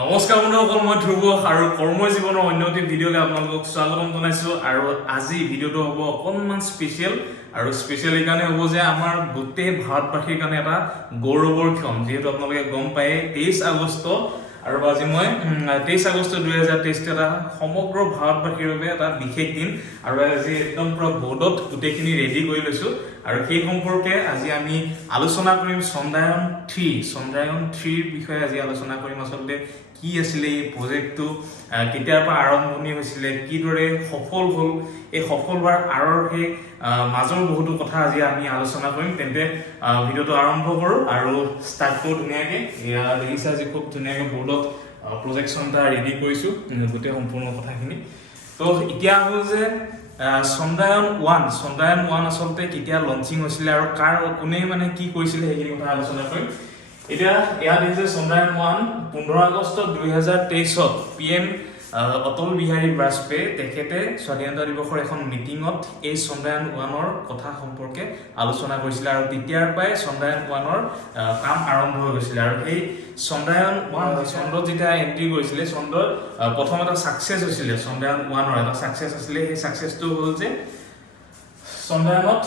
নমস্কাৰ বন্ধুসকল, মই ধ্ৰুৱ আৰু কৰ্মই জীৱনৰ অন্য এটি ভিডিঅ'লৈ আপোনালোকক স্বাগতম জনাইছোঁ। আৰু আজি ভিডিঅ'টো হ'ব অকণমান স্পেচিয়েল, আৰু স্পেচিয়েল এইকাৰণে হ'ব যে আমাৰ গোটেই ভাৰতবাসীৰ কাৰণে এটা গৌৰৱৰ ক্ষণ। যিহেতু আপোনালোকে গম পায়ে 23 আগষ্ট, আৰু আজি মই 23 আগষ্ট 2023 এটা সমগ্ৰ ভাৰতবাসীৰ বাবে এটা বিশেষ দিন। আৰু আজি একদম পুৰা বৰ্ডত গোটেইখিনি ৰেডি কৰি লৈছোঁ, আৰু সেই সম্পৰ্কে আজি আমি আলোচনা কৰিম। চন্দ্ৰায়ন 3ৰ বিষয়ে আজি আলোচনা কৰিম। আচলতে কি আছিলে এই প্ৰজেক্টটো, কেতিয়াৰ পৰা আৰম্ভণি হৈছিলে, কিদৰে সফল হ'ল, এই সফল হোৱাৰ আঁৰৰ সেই মাজৰ বহুতো কথা আজি আমি আলোচনা কৰিম। তেন্তে ভিডিঅ'টো আৰম্ভ কৰোঁ আৰু ষ্টাৰ্ট কৰোঁ ধুনীয়াকৈ। এয়া দেখিছে আজি খুব ধুনীয়াকৈ বৰ্ডত প্ৰজেকশ্যন এটা ৰেডি কৰিছোঁ, গোটেই সম্পূৰ্ণ কথাখিনি। তো এতিয়া হ'ল যে চন্দ্ৰায়ন 1 আচলতে কেতিয়া লঞ্চিং হৈছিলে আৰু কোনে মানে কি কৰিছিলে সেইখিনি কথা আলোচনা কৰিম। এতিয়া ইয়াত দেখিছে চন্দ্ৰায়ন 1 15 আগষ্ট 2023 PM অটল বিহাৰী বাজপেয়ী তেখেতে স্বাধীনতা দিৱসৰ এখন মিটিঙত এই চন্দ্ৰায়ন 1ৰ কথা সম্পৰ্কে আলোচনা কৰিছিলে, আৰু তেতিয়াৰ পৰাই চন্দ্ৰায়ন 1ৰ কাম আৰম্ভ হৈ গৈছিলে। আৰু সেই চন্দ্ৰায়ন 1 চন্দ্ৰত যেতিয়া এণ্ট্ৰি কৰিছিলে, চন্দ্ৰত প্ৰথম এটা ছাকচেছ হৈছিলে। চন্দ্ৰায়ন 1ৰ এটা ছাকচেছ আছিলে। সেই ছাকচেছটো হ'ল যে চন্দ্ৰায়নত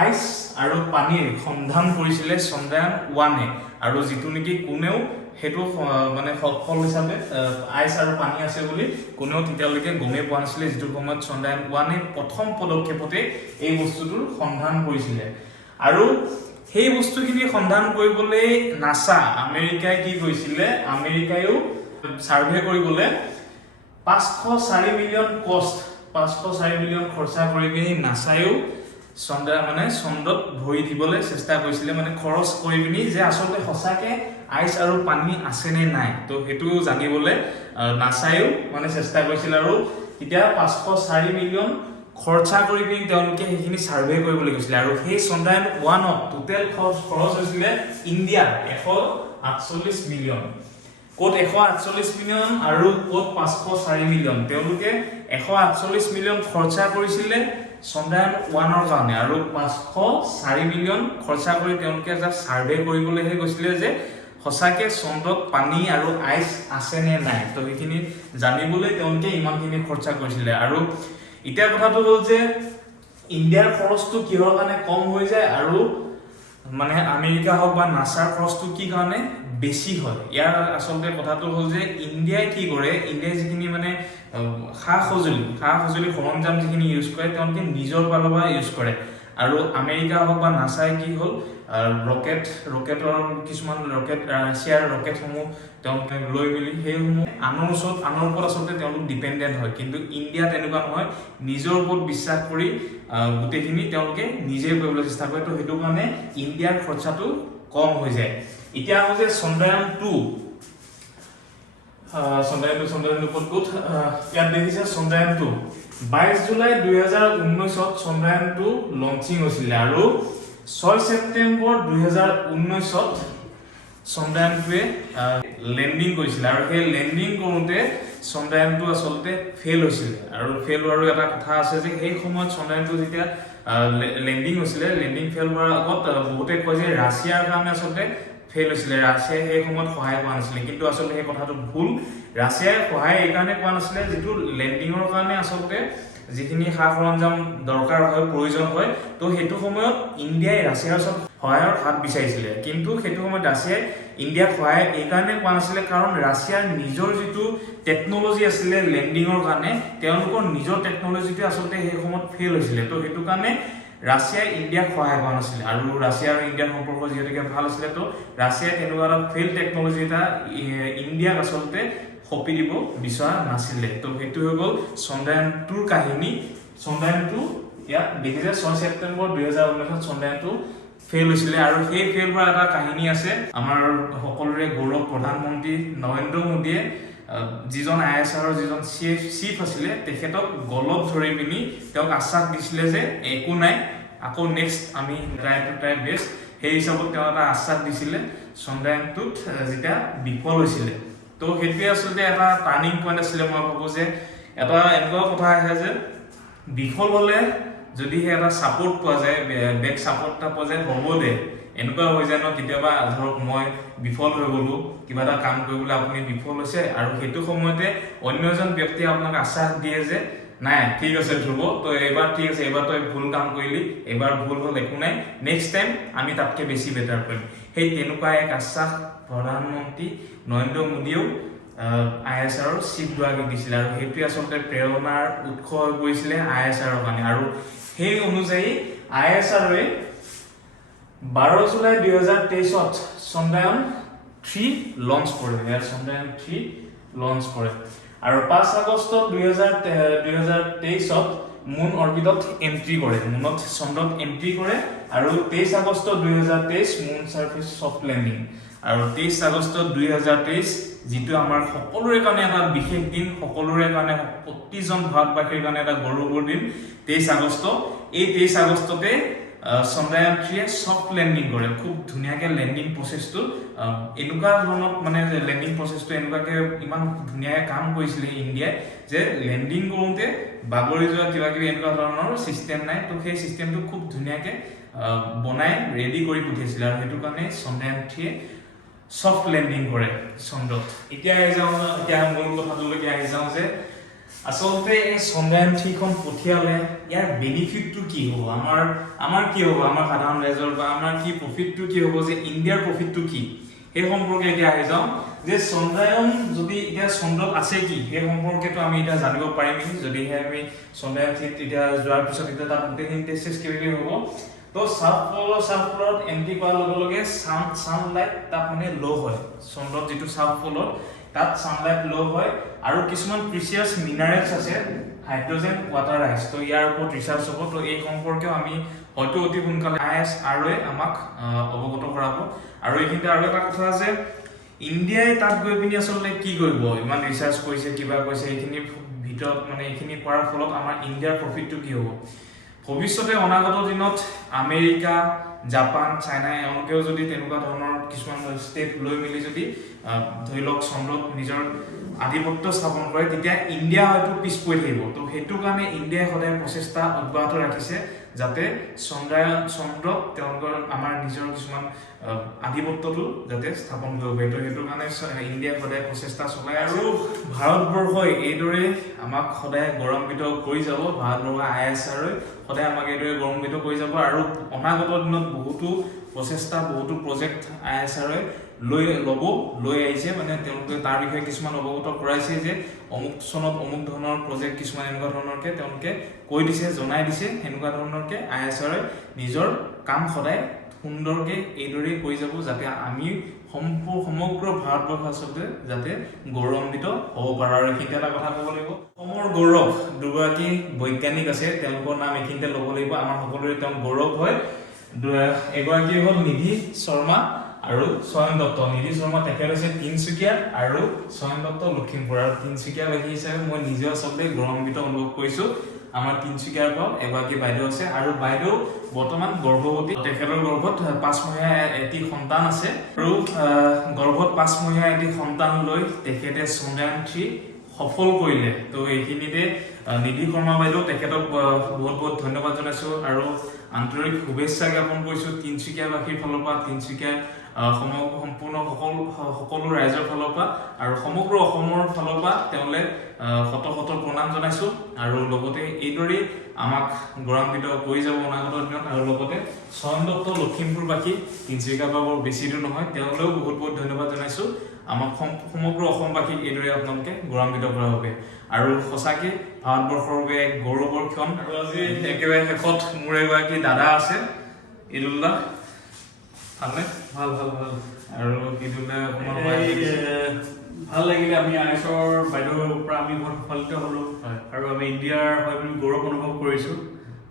আইচ আৰু পানীৰ সন্ধান কৰিছিলে চন্দ্ৰায়ন 1এ, আৰু যিটো নেকি কোনেও সেইটো মানে সফল হিচাপে আইচ আৰু পানী আছে বুলি কোনেও তেতিয়ালৈকে গমেই পোৱা নাছিলে, যিটো সময়ত চন্দ্ৰায়ন 1এ প্ৰথম পদক্ষেপতে এই বস্তুটোৰ সন্ধান কৰিছিলে। আৰু সেই বস্তুখিনি সন্ধান কৰিবলৈ নাছা আমেৰিকাই কি কৰিছিলে, আমেৰিকাইও ছাৰ্ভে কৰিবলৈ 504 মিলিয়ন খৰচা কৰি পিনি নাছাইও চন্দ্ৰত ভৰি দিবলৈ চেষ্টা কৰিছিলে, মানে খৰচ কৰি পিনি যে আচলতে সঁচাকে আইচ আৰু পানী আছে নে নাই, তো সেইটো জানিবলৈ নাছাইও মানে চেষ্টা কৰিছিল। আৰু তেতিয়া 504 মিলিয়ন খৰচা কৰি পিনি তেওঁলোকে সেইখিনি ছাৰ্ভে কৰিবলৈ গৈছিলে। আৰু সেই চন্দ্ৰায়ন 1ত টোটেল খৰচ হৈছিলে ইণ্ডিয়াৰ 148 মিলিয়ন। ক'ত 148 মিলিয়ন আৰু ক'ত 504 মিলিয়ন। তেওঁলোকে 148 মিলিয়ন খৰচা কৰিছিলে চন্দ্ৰায়ন 1ৰ কাৰণে, আৰু 504 মিলিয়ন খৰচা কৰি তেওঁলোকে এটা ছাৰ্ভে কৰিবলৈহে গৈছিলে যে সঁচাকে চন্দ্ৰত পানী আৰু আইচ আছে নে নাই। তো সেইখিনি জানিবলৈ তেওঁলোকে ইমানখিনি খৰচা কৰিছিলে। আৰু এতিয়া কথাটো হ'ল যে ইণ্ডিয়াৰ খৰচটো কিহৰ কাৰণে কম হৈ যায় আৰু মানে আমেৰিকা হওক বা নাছাৰ খৰচটো কি কাৰণে বেছি হয়। ইয়াৰ আচলতে কথাটো হ'ল যে ইণ্ডিয়াই কি কৰে, ইণ্ডিয়াই যিখিনি মানে সা সঁজুলি সৰঞ্জাম যিখিনি ইউজ কৰে তেওঁলোকে নিজৰ ফালৰ পৰা ইউজ কৰে, আৰু আমেৰিকা হওক বা নাছাই কি হ'ল ৰকেটৰ কিছুমান ৰাছিয়াৰ ৰকেটসমূহ তেওঁলোকে লৈ মেলি সেইসমূহ আনৰ ওপৰত আচলতে তেওঁলোক ডিপেণ্ডেণ্ট হয়। কিন্তু ইণ্ডিয়া তেনেকুৱা নহয়, নিজৰ ওপৰত বিশ্বাস কৰি গোটেইখিনি তেওঁলোকে নিজে কৰিবলৈ চেষ্টা কৰে। তো সেইটো কাৰণে ইণ্ডিয়াৰ খৰচাটো কম হৈ যায়। এতিয়া হৈছে চন্দ্ৰায়ন 2 ইয়াত দেখিছে চন্দ্ৰায়ন 2 22 জুলাই 2019 চন্দ্ৰায়ন 2 লঞ্চিং হৈছিলে, আৰু 6 ছেপ্টেম্বৰ 2019 চন্দ্ৰায়ন 2এ লেণ্ডিং কৰিছিলে। আৰু সেই লেণ্ডিং কৰোঁতে চন্দ্ৰায়ন 2 আচলতে ফেইল হৈছিলে। আৰু ফেইল হোৱাৰো এটা কথা আছে যে সেই সময়ত চন্দ্ৰায়ন 2 যেতিয়া লেণ্ডিং হৈছিলে, লেণ্ডিং ফেইল হোৱাৰ আগত বহুতে কয় যে ৰাছিয়াৰ কাৰণে আচলতে ফেইল হৈছিলে, ৰাছিয়াই সেই সময়ত সহায় কৰা নাছিলে। কিন্তু আচলতে সেই কথাটো ভুল। ৰাছিয়াই সহায় এইকাৰণে কৰা নাছিলে, যিটো লেণ্ডিঙৰ কাৰণে আচলতে যিখিনি সা সৰঞ্জাম দৰকাৰ হয়, প্ৰয়োজন হয়, তো সেইটো সময়ত ইণ্ডিয়াই ৰাছিয়াৰ ওচৰত সহায়ৰ হাত বিচাৰিছিলে। কিন্তু সেইটো সময়ত ৰাছিয়াই ইণ্ডিয়াক সহায় এইকাৰণে পোৱা নাছিলে কাৰণ ৰাছিয়াৰ নিজৰ যিটো টেকন'লজি আছিলে লেণ্ডিঙৰ কাৰণে, তেওঁলোকৰ নিজৰ টেকন'লজিটো আচলতে সেই সময়ত ফেইল হৈছিলে। তো সেইটো কাৰণে ৰাছিয়াই ইণ্ডিয়াক সহায় কৰা নাছিলে। আৰু ৰাছিয়া আৰু ইণ্ডিয়াৰ সম্পৰ্ক যিহেতুকে ভাল আছিলে, তো ৰাছিয়াই তেনেকুৱা এটা ফেইল টেকন'লজি এটা ইণ্ডিয়াক আচলতে সঁপি দিব বিচৰা নাছিলে। তো সেইটো হৈ গ'ল চন্দ্ৰায়ন 2ৰ কাহিনী। চন্দ্ৰায়ন 2 ইয়াত দেখিছে 6 ছেপ্টেম্বৰ 2019 চন্দ্ৰায়ন 2 ফেইল হৈছিলে। আৰু সেই ফেইল হোৱা এটা কাহিনী আছে। আমাৰ সকলোৰে গৌৰৱ প্ৰধানমন্ত্ৰী নৰেন্দ্ৰ মোদীয়ে যিজন ISR যিজন চিফ আছিলে তেখেতক গলত ধৰি পিনি তেওঁক আশ্বাস দিছিলে যে একো নাই, আকৌ নেক্সট আমি ট্ৰাই বেষ্ট, সেই হিচাপত তেওঁ এটা আশ্বাস দিছিলে চন্দ্ৰায়ন 2ত যেতিয়া বিফল হৈছিলে। তো সেইটোৱে আচলতে এটা টাৰ্ণিং পইণ্ট আছিলে। মই ভাবোঁ যে এটা এনেকুৱা কথা আহে যে বিফল হ'লে যদিহে এটা ছাপোৰ্ট পোৱা যায়, বেক ছাপোৰ্ট এটা পোৱা যায়, হ'ব দে, এনেকুৱা হৈ যায় ন কেতিয়াবা। ধৰক মই বিফল হৈ গ'লো, কিবা এটা কাম কৰিবলৈ আপুনি বিফল হৈছে আৰু সেইটো সময়তে অন্য এজন ব্যক্তিয়ে আপোনাক আশ্বাস দিয়ে যে নাই ঠিক আছে ধ্ৰুৱ তো এবাৰ ঠিক আছে এবাৰ তই ভুল কাম কৰিলি এবাৰ ভুল হ'ল একো নাই নেক্সট টাইম আমি তাতকৈ বেছি বেটাৰ কৰিম সেই তেনেকুৱা এক আশ্বাস প্ৰধানমন্ত্ৰী নৰেন্দ্ৰ মোদীয়েও ISR চিফ দুৱাকে দিছিল আৰু সেইটোৱে আচলতে প্ৰেৰণাৰ উৎস হৈ পৰিছিলে ISR কাৰণে আৰু সেই অনুযায়ী ISR 12 জুলাই 2023 চন্দ্ৰায়ন 3 লঞ্চ কৰে চন্দ্ৰায়ন 3 লঞ্চ কৰে আৰু 5 আগষ্ট 2023 মুন অৰ্বিটত এন্ট্ৰি কৰে মুনত চন্দ্ৰত এন্ট্ৰি কৰে আৰু 23 আগষ্ট 2023 মুন সাৰ্ফেস সফট ল্যান্ডিং আৰু 23 আগষ্ট 2023 যেটো আমাৰ সকলোৰে কাৰণে এটা বিশেষ দিন সকলোৰে কাৰণে প্ৰতিজন ভাৰতবাসীৰ কাৰণে এটা গৌৰৱৰ দিন 23 আগষ্ট এই 23 আগষ্টতে চন্দ্ৰায়ন 3 সফট ল্যান্ডিং কৰে খুব ধুনিয়াকে ল্যান্ডিং প্ৰসেসটো এনেকুৱা ধৰণৰ মানে ল্যান্ডিং প্ৰসেসটো এনেকুৱাকে ইমান ধুনিয়াকে কাম কৰিছিল ইণ্ডিয়াই যে ল্যান্ডিং কৰোতে বাগৰি যোৱা কিবা কিবি এনেকুৱা ধৰণৰ সিস্টেম নাই তো সেই সিস্টেমটো খুব ধুনিয়াকে বনাই ৰেডি কৰি পঠিয়াইছিল আৰু হেতু কাৰণে চন্দ্ৰায়ন 3 সফট ল্যান্ডিং কৰে চন্দ্ৰত এতিয়া মূল কথাটোলৈকে আহি যাওঁ যে আসলতে এই চন্দ্ৰায়ন 3 খন পঠিয়ালে ইয়াৰ বেনিফিটটো কি হ'ব আমাৰ কি হ'ব আমাৰ সাধাৰণ ৰাইজৰ বা আমাৰ কি প্ৰফিটটো কি হ'ব যে ইণ্ডিয়াৰ প্ৰফিটটো কি এই সম্পৰ্কে এতিয়া আহি যাওঁ যে চন্দ্ৰায়ন যদি এতিয়া চন্দ্ৰত আছে কি এই সম্পৰ্কেটো আমি এটা জানিব পাৰিম যদিহে আমি চন্দ্ৰায়ন 3 এতিয়া যোৱাৰ পিছত এটা তাত গোটেইখিনি টেষ্ট কেনেকৈ হ'ব তো সাউথ এন্ট্ৰি কৰাৰ লগে লগে সানলাইট তাত মানে লো হয় চন্দ্ৰত যেটো সাউথ তাত সানলাইট লো হয় আৰু কিছুমান প্ৰিচিয়াছ মিনাৰেলছ আছে হাইড্ৰোজেন ওৱাটাৰ আইস তো ইয়াৰ ওপৰত ৰিচাৰ্চ হ'ব তো এই সম্পৰ্কেও আমি হয়তো অতি সোনকালে ISR আমাক অৱগত কৰাব আৰু এইখিনিতে আৰু এটা কথা আছে ইণ্ডিয়াই তাত গৈ পিনি আসলে কি কৰিব ইমান ৰিচাৰ্চ কৰিছে কিবা কৈছে এইখিনি ভিতৰত মানে এইখিনি কৰাৰ ফলত আমাৰ ইণ্ডিয়াৰ প্ৰফিটটো কি হ'ব ভৱিষ্যতে অনাগত দিনত আমেৰিকা জাপান চাইনা এওঁলোকেও যদি তেনেকুৱা ধৰণৰ কিছুমান ষ্টেপ লৈ মিলি যদি ধৰি লওক চন্দ্ৰত নিজৰ আধিপত্য স্থাপন কৰে তেতিয়া ইণ্ডিয়া হয়তো পিছ পৰি থাকিব তো সেইটো কাৰণে ইণ্ডিয়াই সদায় প্ৰচেষ্টা অব্যাহত ৰাখিছে যাতে চন্দ্ৰত তেওঁলোকৰ আমাৰ নিজৰ কিছুমান আধিপত্যটো যাতে স্থাপন কৰিব পাৰে তো সেইটো কাৰণে ইণ্ডিয়াই সদায় প্ৰচেষ্টা চলায় আৰু ভাৰতবৰ্ষই এইদৰে আমাক সদায় গৌৰৱান্বিত কৰি যাব ভাৰতবৰ্ষ ISR সদায় আমাক এইদৰে গৌৰৱান্বিত কৰি যাব আৰু অনাগত দিনত বহুতো প্ৰচেষ্টা বহুতো প্ৰজেক্ট ISR লৈ আহিছে মানে তেওঁলোকে তাৰ বিষয়ে কিছুমান অৱগত কৰাইছে যে অমুক চনত অমুক ধৰণৰ প্ৰজেক্ট কিছুমান এনেকুৱা ধৰণৰকে তেওঁলোকে কৈ দিছে জনাই দিছে এনেকুৱা ধৰণৰকে ISR নিজৰ কাম সদায় সুন্দৰকে এইদৰে কৰি যাব যাতে আমি সমগ্ৰ ভাৰতবৰ্ষ আচলতে যাতে গৌৰৱান্বিত হ'ব পাৰে আৰু এইখিনিতে এটা কথা ক'ব লাগিব অসমৰ গৌৰৱ দুগৰাকী বৈজ্ঞানিক আছে তেওঁলোকৰ নাম এইখিনিতে ল'ব লাগিব আমাৰ সকলোৰে তেওঁ গৌৰৱ হয় এগৰাকী হ'ল নিধি শৰ্মা আৰু স্বয়ং দত্ত নিধি শৰ্মা তেখেত হৈছে তিনচুকীয়া আৰু স্বয়ং দত্ত লখিমপুৰ আৰু তিনচুকীয়া বাসী হিচাপে মই নিজে আচলতে গৌৰৱান্বিত অনুভৱ কৰিছো আমাৰ তিনচুকীয়াৰ পৰা এগৰাকী বাইদেউ আছে আৰু বাইদেউ বৰ্তমান গৰ্ভৱতী তেখেতৰ গৰ্ভত 5 মহীয়া এটি সন্তান আছে আৰু গৰ্ভত 5 মহীয়া এটি সন্তান লৈ তেখেতে চন্দ্ৰায়ন 3 সফল কৰিলে তো এইখিনিতে নিধি শৰ্মা বাইদেউ তেখেতক বহুত ধন্যবাদ জনাইছো আৰু আন্তৰিক শুভেচ্ছা জ্ঞাপন কৰিছো তিনচুকীয়াবাসীৰ ফালৰ পৰা তিনচুকীয়া সম্পূৰ্ণ সকলো ৰাইজৰ ফালৰ পৰা আৰু সমগ্ৰ অসমৰ ফালৰ পৰা তেওঁলে শত প্ৰণাম জনাইছো আৰু লগতে এইদৰে আমাক গৌৰৱান্বিত কৰি যাব অনাগত দিনত আৰু লগতে স্বয়ং দত্ত লখিমপুৰবাসী তিনচুকীয়া পৰা বৰ বেছি দূৰ নহয় তেওঁলৈও বহুত ধন্যবাদ জনাইছো আমাক সমগ্ৰ অসমবাসীক এইদৰে আপোনালোকে গৌৰৱান্বিত কৰা হবে আৰু সঁচাকৈ ভাৰতবৰ্ষৰ বাবে এক গৌৰৱৰ ক্ষণ আৰু আজি একেবাৰে শেষত মোৰ এগৰাকী দাদা আছে ঈদুল্লাহ ভালনে ভাল আৰু ঈদুল্লাহ ভাল লাগিলে আমি ISR বাইদেউৰ পৰা আমি বহুত সফলিত হ'লো আৰু আমি ইণ্ডিয়াৰ হৈ আমি গৌৰৱ অনুভৱ কৰিছো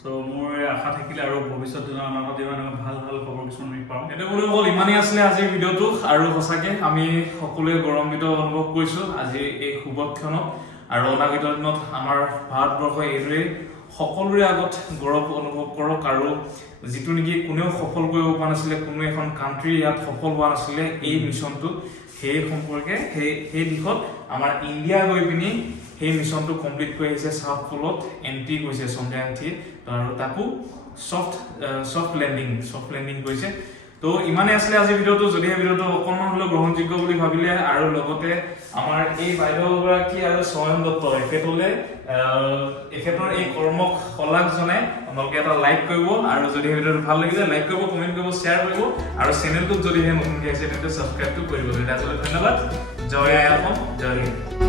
সো মোৰ আশা থাকিলে আৰু ভৱিষ্যতে অনাগত দিনত ভাল খবৰ কিছুমান আমি পাম এটা বুলি হ'ল ইমানেই আছিলে আজিৰ ভিডিঅ'টো আৰু সঁচাকৈ আমি সকলোৱে গৌৰৱান্বিত অনুভৱ কৰিছো আজি এই শুভক্ষণত আৰু অনাগত দিনত আমাৰ ভাৰতবৰ্ষই এইদৰে সকলোৰে আগত গৌৰৱ অনুভৱ কৰক আৰু যিটো নেকি কোনেও সফল কৰিব পৰা নাছিলে কোনো এখন কাণ্ট্ৰি ইয়াত সফল হোৱা নাছিলে এই মিছনটো সেই সম্পৰ্কে সেই দিশত আমাৰ ইণ্ডিয়া গৈ পিনি সেই মিছনটো কমপ্লিট কৰি আহিছে সাউথ এন্ট্ৰি কৰিছে চন্দ্ৰায়ন 3 আৰু তাকো সফট ল্যান্ডিং কৰিছে তো ইমানে আসলে আজি ভিডিওটো যদি এই ভিডিওটো অকনমান হলো গ্ৰহণযোগ্য বুলি ভাবিলে আৰু লগতে আমাৰ এই বাইদেউগৰাকী আৰু স্বয়ং দত্ত এখেতৰ এই কৰ্মক শলাগ জনাই আপোনালোকে এটা লাইক কৰিব আৰু যদি এই ভিডিওটো ভাল লাগিলে লাইক কৰিব কমেন্ট কৰিব শেয়াৰ কৰিব আৰু চেনেলটোত যদি নতুনকৈ আছে তেন্তে সাবস্ক্ৰাইবটো কৰিব। তেতিয়াহ'লে ধন্যবাদ। জয় আই অসম, জয় হিন্দ।